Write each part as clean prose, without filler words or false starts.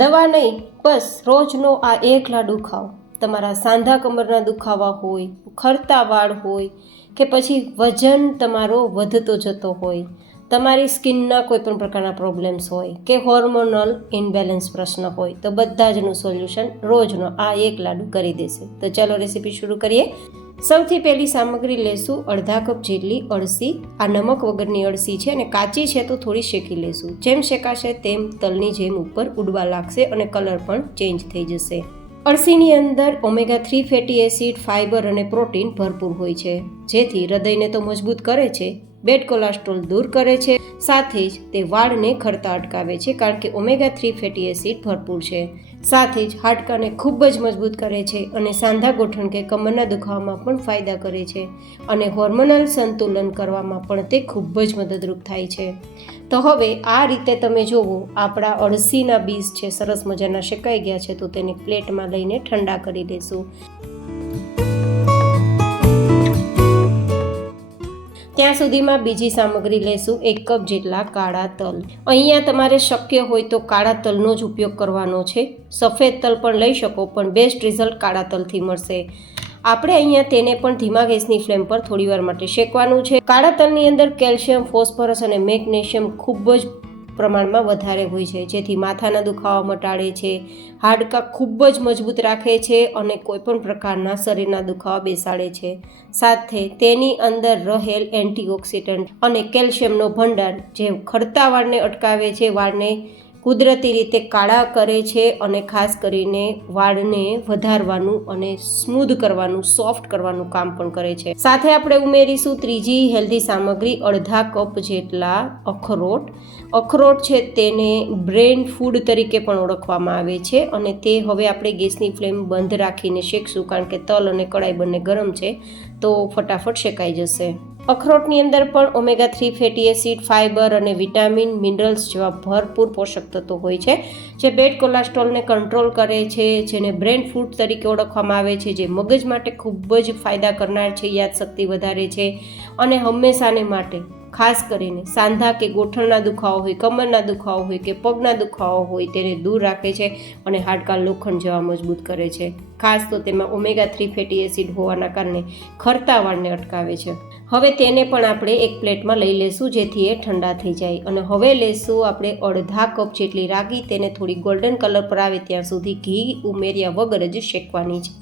દવા નહીં, બસ રોજનો આ એક લાડુ ખાઓ. તમારા સાંધા કમરના દુખાવા હોય, ખરતા વાળ હોય કે પછી વજન તમારો વધતો જતો હોય, તમારી સ્કિનના કોઈ પણ પ્રકારના પ્રોબ્લેમ્સ હોય કે હોર્મોનલ ઇનબેલેન્સ પ્રશ્ન હોય, તો બધા જનું સોલ્યુશન રોજનો આ એક લાડુ કરી દેશે. તો ચાલો રેસીપી શરૂ કરીએ. સૌથી પહેલી સામગ્રી લેશું અડધા કપ જેટલી અળસી. આ નમક વગરની અળસી છે અને કાચી છે તો થોડી શેકી લેશું. જેમ શેકાશે તેમ તલની જેમ ઉપર ઉડવા લાગશે અને કલર પણ ચેન્જ થઈ જશે. અળસીની અંદર ઓમેગા-3 ફેટી એસિડ, ફાઇબર અને પ્રોટીન ભરપૂર હોય છે, જેથી હૃદયને તો મજબૂત કરે છે, બેડ કોલેસ્ટ્રોલ દૂર કરે છે, સાથે જ તે વાળને ખરતા અટકાવે છે કારણ કે ઓમેગા-3 ફેટી એસિડ ભરપૂર છે. સાથે જ હાડકાને ખૂબ જ મજબૂત કરે છે અને સાંધા ગોઠણ કે કમરના દુખાવામાં પણ ફાયદા કરે છે અને હોર્મોનલ સંતુલન કરવામાં પણ તે ખૂબ જ મદદરૂપ થાય છે. તો હવે આ રીતે તમે જુઓ, આપણા અળસીના બીજ છે સરસ મજાના શેકાઈ ગયા છે, તો તેને પ્લેટમાં લઈને ઠંડા કરી લેશું. ત્યાં સુધીમાં બીજી સામગ્રી લેશું 1 કપ જેટલા કાળા તલ. અહીંયા તમારે શક્ય હોય તો કાળા તલનો જ ઉપયોગ કરવાનો છે. સફેદ તલ પણ લઈ શકો, પણ બેસ્ટ રિઝલ્ટ કાળા તલથી મળશે. આપણે અહીંયા તેને પણ ધીમા ગેસની ફ્લેમ પર થોડીવાર માટે શેકવાનું છે. કાળા તલની અંદર કેલ્શિયમ, ફોસ્ફરસ અને મેગ્નેશિયમ ખૂબ જ પ્રમાણમાં વધારે હોય છે, જેથી માથાના દુખાવા મટાડે છે, હાડકાં ખૂબ જ મજબૂત રાખે છે અને કોઈપણ પ્રકારના શરીરના દુખાવા બેસાડે છે. સાથે તેની અંદર રહેલ એન્ટીઓક્સિડન્ટ અને કેલ્શિયમનો ભંડાર જે ખરતા વાળને અટકાવે છે, વાળને કુદરતી રીતે કાળા કરે છે અને ખાસ કરીને વાળને વધારવાનું અને સ્મૂધ કરવાનું, સોફ્ટ કરવાનું કામ પણ કરે છે. સાથે આપણે ઉમેરીશું ત્રીજી હેલ્ધી સામગ્રી અડધા કપ જેટલા અખરોટ. અખરોટ છે તેને બ્રેન ફૂડ તરીકે પણ ઓળખવામાં આવે છે અને તે હવે આપણે ગેસની ફ્લેમ બંધ રાખીને શેકશું કારણ કે તલ અને કડાઈ બંને ગરમ છે, તો ફટાફટ શેકાઈ જશે. અખરોટની અંદર પણ ઓમેગા-3 ફેટી એસિડ, ફાઇબર અને વિટામિન, મિનરલ્સ જેવા ભરપૂર પોષક તત્વો હોય છે, જે બેડ કોલેસ્ટ્રોલને કંટ્રોલ કરે છે, જેને બ્રેન ફૂડ તરીકે ઓળખવામાં આવે છે, જે મગજ માટે ખૂબ જ ફાયદા કરનાર છે, યાદશક્તિ વધારે છે અને હંમેશાને માટે ખાસ કરીને સાંધા કે ગોઠણના દુખાવો હોય, કમરના દુખાવો હોય કે પગના દુખાવો હોય તેને દૂર રાખે છે અને હાડકાં લોખંડ જેવા મજબૂત કરે છે. ખાસ તો તેમાં ઓમેગા-3 ફેટી એસિડ હોવાના કારણે ખરતા વાળને અટકાવે છે. હવે તેને પણ આપણે એક પ્લેટમાં લઈ લેશું જેથી એ ઠંડા થઈ જાય. અને હવે લેશું આપણે અડધા કપ જેટલી રાગી. તેને થોડી ગોલ્ડન કલર પર આવે ત્યાં સુધી ઘી ઉમેર્યા વગર જ શેકવાની છે,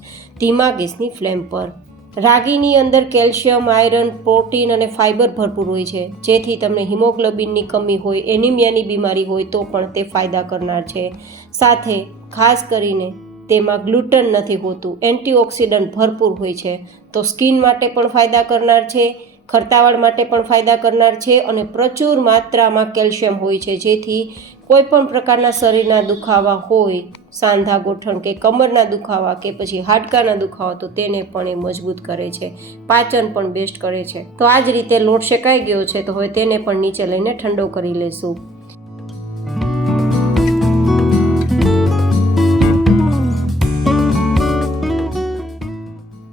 ધીમા ગેસની ફ્લેમ પર. રાગીની અંદર કેલ્શિયમ, આયરન, પ્રોટીન અને ફાઇબર ભરપૂર હોય છે, જેથી તમને હિમોગ્લોબિનની કમી હોય, એનિમિયાની બીમારી હોય તો પણ તે ફાયદા કરનાર છે. સાથે ખાસ કરીને તેમાં ગ્લુટન નથી હોતું, એન્ટીઓક્સિડન્ટ ભરપૂર હોય છે, તો સ્કિન માટે પણ ફાયદા કરનાર છે, ખરતાવાળ માટે પણ ફાયદા કરનાર છે અને પ્રચુર માત્રામાં કેલ્શિયમ હોય છે, જેથી કોઈ પણ પ્રકારના શરીરના દુખાવા હોય, સાંધા ગોઠણ કે કમરના દુખાવા કે પછી હાડકાના દુખાવા, તો તેને પણ એ મજબૂત કરે છે, પાચન પણ બેસ્ટ કરે છે. તો આ જ રીતે લોટ શેકાઈ ગયો છે, તો હવે તેને પણ નીચે લઈને ઠંડો કરી લેશું.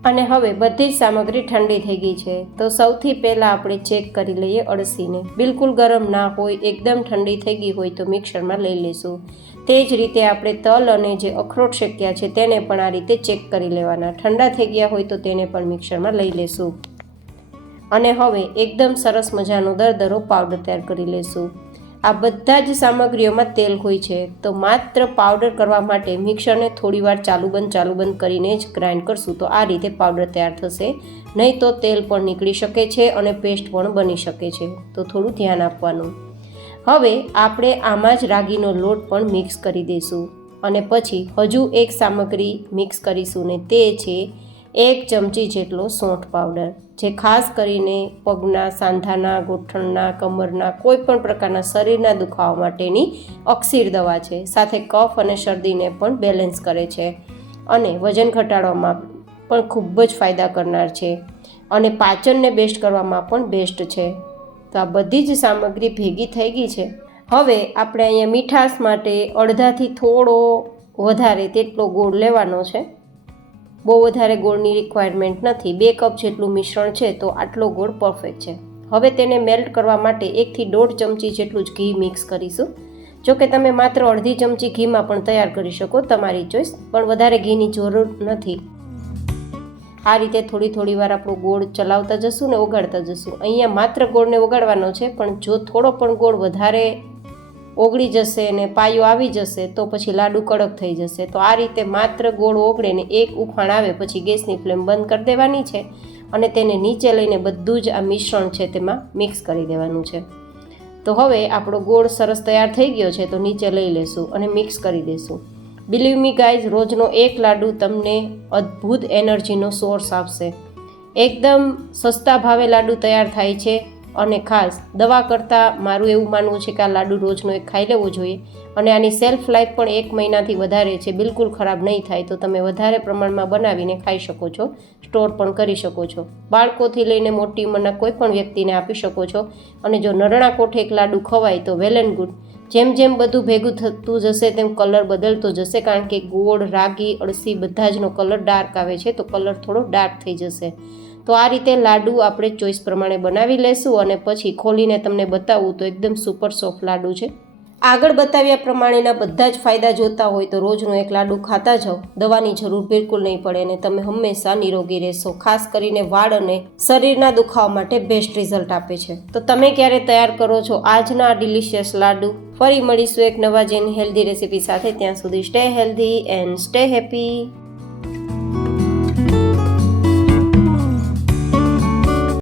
અને હવે બધી જ સામગ્રી ઠંડી થઈ ગઈ છે, તો સૌથી પહેલાં આપણે ચેક કરી લઈએ અળસીને. બિલકુલ ગરમ ના હોય, એકદમ ઠંડી થઈ ગઈ હોય તો મિક્સરમાં લઈ લઈશું. તે જ રીતે આપણે તલ અને જે અખરોટ શેક્યા છે તેને પણ આ રીતે ચેક કરી લેવાના. ઠંડા થઈ ગયા હોય તો તેને પણ મિક્સરમાં લઈ લેશું. અને હવે એકદમ સરસ મજાનો દરદરો પાવડર તૈયાર કરી લેશું. આ બધા જ સામગ્રીઓમાં તેલ હોય છે, તો માત્ર પાવડર કરવા માટે મિક્સરને થોડીવાર ચાલુ બંધ કરીને જ ગ્રાઇન્ડ કરશું, તો આ રીતે પાવડર તૈયાર થશે. નહીં તો તેલ પણ નીકળી શકે છે અને પેસ્ટ પણ બની શકે છે, તો થોડું ધ્યાન આપવાનું. હવે આપણે આમાં જ રાગીનો લોટ પણ મિક્સ કરી દઈશું અને પછી હજુ એક સામગ્રી મિક્સ કરીશું ને તે છે 1 ચમચી જેટલો સૂંઠ પાવડર, જે ખાસ કરીને પગના, સાંધાના, ગોઠણના, કમરના કોઈ પણ પ્રકારના શરીરના દુખાવા માટેની અક્સિર દવા છે. સાથે કફ અને શરદીને પણ બેલેન્સ કરે છે અને વજન ઘટાડવામાં પણ ખૂબ જ ફાયદા કરનાર છે અને પાચનને બેસ્ટ કરવામાં પણ બેસ્ટ છે. તો આ બધી જ સામગ્રી ભેગી થઈ ગઈ છે. હવે આપણે અહીંયા મીઠાશ માટે અડધાથી થોડો વધારે તેટલો ગોળ લેવાનો છે. બહુ વધારે ગોળની રિક્વાયરમેન્ટ નથી. 2 કપ જેટલું મિશ્રણ છે તો આટલો ગોળ પરફેક્ટ છે. હવે તેને મેલ્ટ કરવા માટે 1 થી 1.5 ચમચી જેટલું જ ઘી મિક્સ કરીશું. જો કે તમે માત્ર અડધી ચમચી ઘીમાં પણ તૈયાર કરી શકો, તમારી ચોઈસ, પણ વધારે ઘીની જરૂર નથી. આ રીતે થોડી વાર આપણો ગોળ ચલાવતા જશું ને ઓગાળતા જશું. અહીંયા માત્ર ગોળને ઓગાળવાનો છે, પણ જો થોડો પણ ગોળ વધારે ઓગળી જશે અને પાયો આવી જશે તો પછી લાડુ કડક થઈ જશે. તો આ રીતે માત્ર ગોળ ઓગળે ને એક ઉફાણ આવે પછી ગેસની ફ્લેમ બંધ કરી દેવાની છે અને તેને નીચે લઈને બધું જ આ મિશ્રણ છે તેમાં મિક્સ કરી દેવાનું છે. તો હવે આપણો ગોળ સરસ તૈયાર થઈ ગયો છે, તો નીચે લઈ લેશું અને મિક્સ કરી દઈશું. બિલીવ મી ગાઈઝ, રોજનો એક લાડુ તમને અદ્ભુત એનર્જીનો સોર્સ આપશે. એકદમ સસ્તા ભાવે લાડુ તૈયાર થાય છે અને ખાસ દવા કરતાં મારું એવું માનવું છે કે આ લાડુ રોજનો એક ખાઈ લેવો જોઈએ. અને આની સેલ્ફ લાઈફ પણ 1 મહિનાથી વધારે છે, બિલકુલ ખરાબ નહીં થાય. તો તમે વધારે પ્રમાણમાં બનાવીને ખાઈ શકો છો, સ્ટોર પણ કરી શકો છો. બાળકોથી લઈને મોટી ઉંમરના કોઈ પણ વ્યક્તિને આપી શકો છો. અને જો નરણા કોઠે એક લાડુ ખવાય તો વેલ એન્ડ ગુડ. જેમ જેમ બધું ભેગું થતું જશે તેમ કલર બદલતો જશે, કારણ કે ગોળ, રાગી, અળસી બધા જનો કલર ડાર્ક આવે છે, તો કલર થોડો ડાર્ક થઈ જશે. તો આ રીતે લાડુ આપણે ચોઈસ પ્રમાણે બનાવી લેશું અને પછી ખોલીને તમને બતાવું તો એકદમ સુપર સોફ્ટ લાડુ છે. આગળ બતાવ્યા પ્રમાણેના બધા જ ફાયદા જોતા હોય તો રોજનો એક લાડુ ખાતા જાઓ, દવાની જરૂર બિલકુલ નહીં પડે અને તમે હંમેશા નિરોગી રહેશો. ખાસ કરીને વાળ અને શરીરના દુખાવા માટે બેસ્ટ રિઝલ્ટ આપે છે. તો તમે ક્યારે તૈયાર કરો છો આજના આ ડિલિશિયસ લાડુ? ફરી મળીશું એક નવા જેન હેલ્ધી રેસીપી સાથે. ત્યાં સુધી stay healthy and stay happy.